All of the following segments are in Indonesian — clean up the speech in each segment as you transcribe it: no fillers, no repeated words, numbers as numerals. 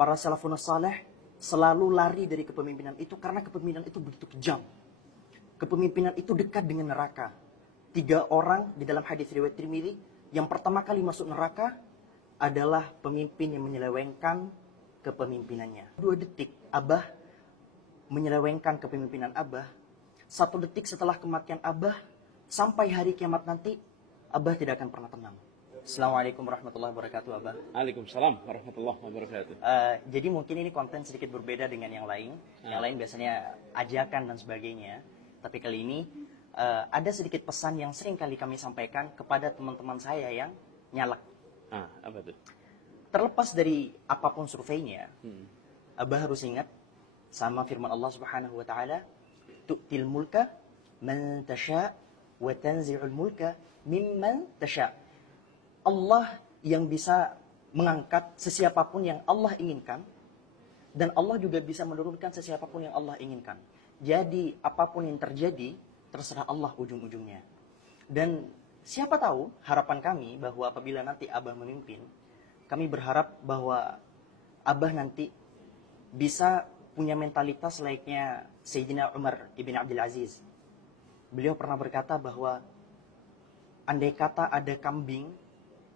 Para salafun saleh selalu lari dari kepemimpinan itu karena kepemimpinan itu begitu kejam. Kepemimpinan itu dekat dengan neraka. 3 orang di dalam hadis riwayat Tirmidzi, yang pertama kali masuk neraka adalah pemimpin yang menyelewengkan kepemimpinannya. 2 detik Abah menyelewengkan kepemimpinan Abah. 1 detik setelah kematian Abah, sampai hari kiamat nanti, Abah tidak akan pernah tenang. Assalamualaikum warahmatullahi wabarakatuh, Abah. Waalaikumsalam warahmatullahi wabarakatuh. Jadi mungkin ini konten sedikit berbeda dengan yang lain. Yang lain biasanya ajakan dan sebagainya. Tapi kali ini ada sedikit pesan yang sering kali kami sampaikan kepada teman-teman saya yang nyalak. Apa tuh? Terlepas dari apapun surveinya, Abah harus ingat sama firman Allah Subhanahu wa taala, "Tu'til mulka man tasha wa tanzi'ul mulka mimman tasha." Allah yang bisa mengangkat sesiapapun yang Allah inginkan, dan Allah juga bisa menurunkan sesiapapun yang Allah inginkan. Jadi apapun yang terjadi, terserah Allah ujung-ujungnya. Dan siapa tahu harapan kami bahwa apabila nanti Abah memimpin, kami berharap bahwa Abah nanti bisa punya mentalitas layaknya Sayyidina Umar ibn Abdul Aziz. Beliau pernah berkata bahwa andai kata ada kambing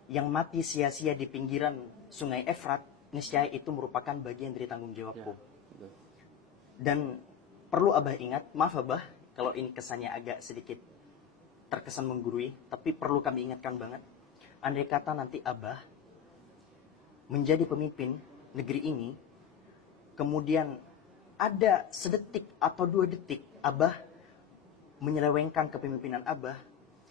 yang mati sia-sia di pinggiran sungai Efrat, niscaya itu merupakan bagian dari tanggung jawabku. Ya, dan perlu Abah ingat, maaf Abah kalau ini kesannya agak sedikit terkesan menggurui, tapi perlu kami ingatkan banget. Andai kata nanti Abah menjadi pemimpin negeri ini, kemudian ada sedetik atau 2 detik Abah menyelewengkan kepemimpinan Abah,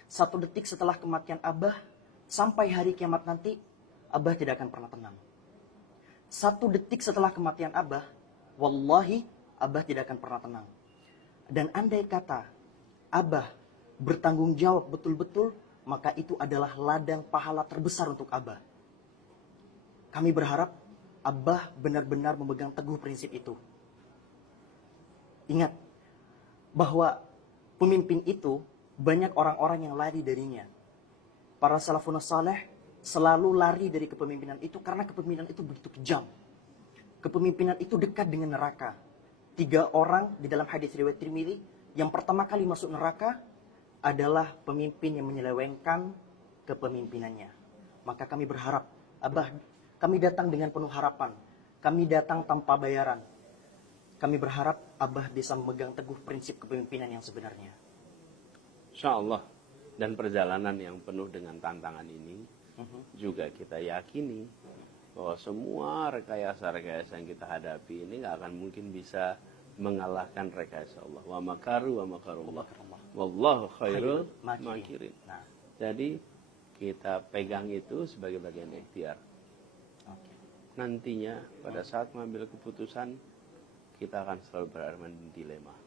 1 detik setelah kematian Abah, sampai hari kiamat nanti, Abah tidak akan pernah tenang. 1 detik setelah kematian Abah, wallahi Abah tidak akan pernah tenang. Dan andai kata Abah bertanggung jawab betul-betul, maka itu adalah ladang pahala terbesar untuk Abah. Kami berharap Abah benar-benar memegang teguh prinsip itu. Ingat bahwa pemimpin itu banyak orang-orang yang lari darinya. Para salafun saleh selalu lari dari kepemimpinan itu karena kepemimpinan itu begitu kejam. Kepemimpinan itu dekat dengan neraka. 3 orang di dalam hadis riwayat Tirmidzi, yang pertama kali masuk neraka adalah pemimpin yang menyelewengkan kepemimpinannya. Maka kami berharap, Abah, kami datang dengan penuh harapan. Kami datang tanpa bayaran. Kami berharap Abah bisa memegang teguh prinsip kepemimpinan yang sebenarnya. InsyaAllah. Dan perjalanan yang penuh dengan tantangan ini juga kita yakini bahwa semua rekayasa-rekayasa yang kita hadapi ini nggak akan mungkin bisa mengalahkan rekayasa Allah. Wa makaru wa makarullah. Wallahu khairul makirin. Nah, jadi kita pegang itu sebagai bagian ikhtiar. Nantinya pada saat mengambil keputusan, kita akan selalu berada di dilema.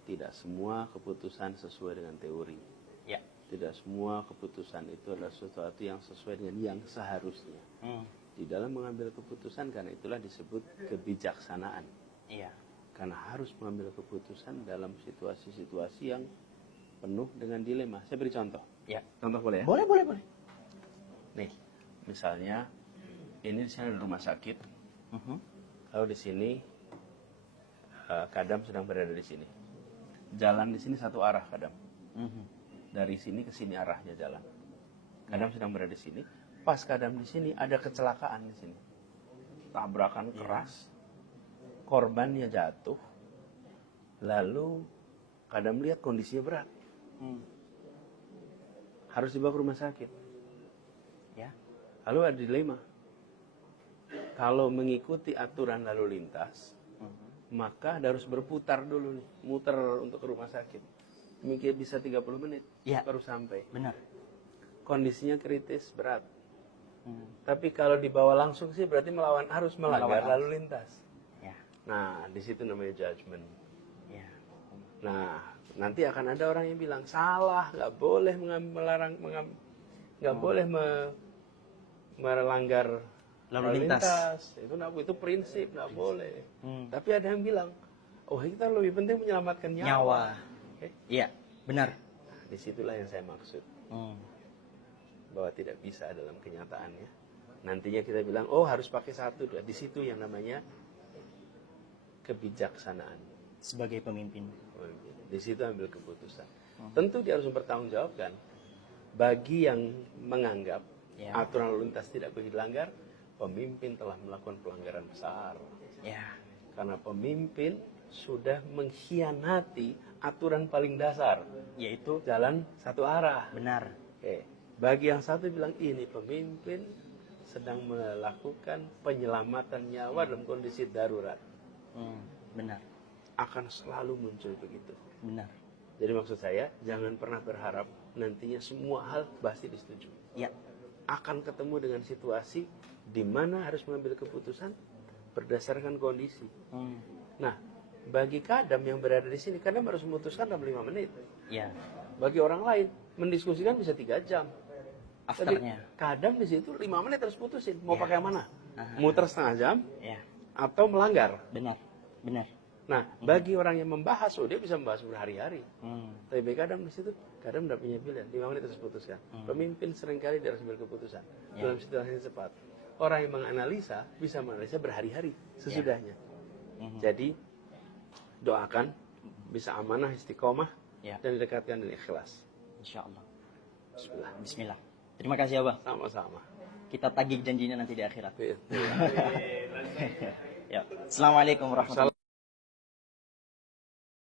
Tidak semua keputusan sesuai dengan teori. ya. Tidak semua keputusan itu adalah sesuatu yang sesuai dengan yang seharusnya. Di dalam mengambil keputusan, karena itulah disebut kebijaksanaan. Iya. Karena harus mengambil keputusan dalam situasi-situasi yang penuh dengan dilema. Saya beri contoh. Ya. Contoh boleh ya? Boleh. Nih, misalnya ini di sini ada rumah sakit. Lalu di sini Kadam sedang berada di sini. Jalan di sini satu arah Kadam. Dari sini ke sini arahnya jalan. Kadam sedang berada di sini. Pas Kadam di sini ada kecelakaan di sini. Tabrakan keras. Korbannya jatuh. Lalu Kadam lihat kondisinya berat. Harus dibawa ke rumah sakit. Ya. Lalu ada dilema. Kalau mengikuti aturan lalu lintas, maka harus berputar dulu nih, muter untuk ke rumah sakit. Mungkin bisa 30 menit Ya. baru sampai. Benar. Kondisinya kritis, berat. Tapi kalau dibawa langsung sih berarti harus melanggar Melawan lalu lintas. Ya. Nah, di situ namanya judgment. Ya. Nah, nanti akan ada orang yang bilang salah, nggak boleh melanggar Lalu lintas. Itu prinsip, nggak boleh. Tapi ada yang bilang, oh kita lebih penting menyelamatkan nyawa. Iya, benar. Disitulah yang saya maksud. Bahwa tidak bisa dalam kenyataannya Nantinya kita bilang, oh harus pakai 1, 2. Di situ yang namanya kebijaksanaan. Sebagai pemimpin. Di situ ambil keputusan. Tentu dia harus mempertanggungjawabkan. Bagi yang menganggap aturan lalu lintas tidak boleh dilanggar, pemimpin telah melakukan pelanggaran besar. Ya. Karena pemimpin sudah mengkhianati aturan paling dasar, Yaitu jalan satu arah. benar. Oke. Bagi yang satu bilang ini pemimpin sedang melakukan penyelamatan nyawa dalam kondisi darurat. Benar. Akan selalu muncul begitu. Benar. Jadi maksud saya, jangan pernah berharap nantinya semua hal pasti disetujui. Ya. Akan ketemu dengan situasi di mana harus mengambil keputusan berdasarkan kondisi. Nah, bagi kadam yang berada di sini, kadam harus memutuskan dalam 5 menit. Ya. Bagi orang lain, mendiskusikan bisa 3 jam. Afternya. Tapi kadam di situ 5 menit harus putusin. Mau Ya. pakai yang mana? Muter setengah jam Ya. atau melanggar. Benar. Benar. Nah, bagi orang yang membahas, dia bisa membahas berhari-hari. Tapi bagi kadam di situ, kadam tidak punya pilihan. 5 menit harus putuskan. Pemimpin seringkali dia harus ambil keputusan dalam situasi yang cepat. Orang yang menganalisa bisa menganalisa berhari-hari sesudahnya. Jadi doakan bisa amanah, istiqomah, dan didekatkan dengan ikhlas. Insya Allah. Bismillah. Bismillah. Terima kasih Abah. Sama-sama. Kita tagih janjinya nanti di akhirat. Iya. Ya. Assalamualaikum warahmatullahi wabarakatuh.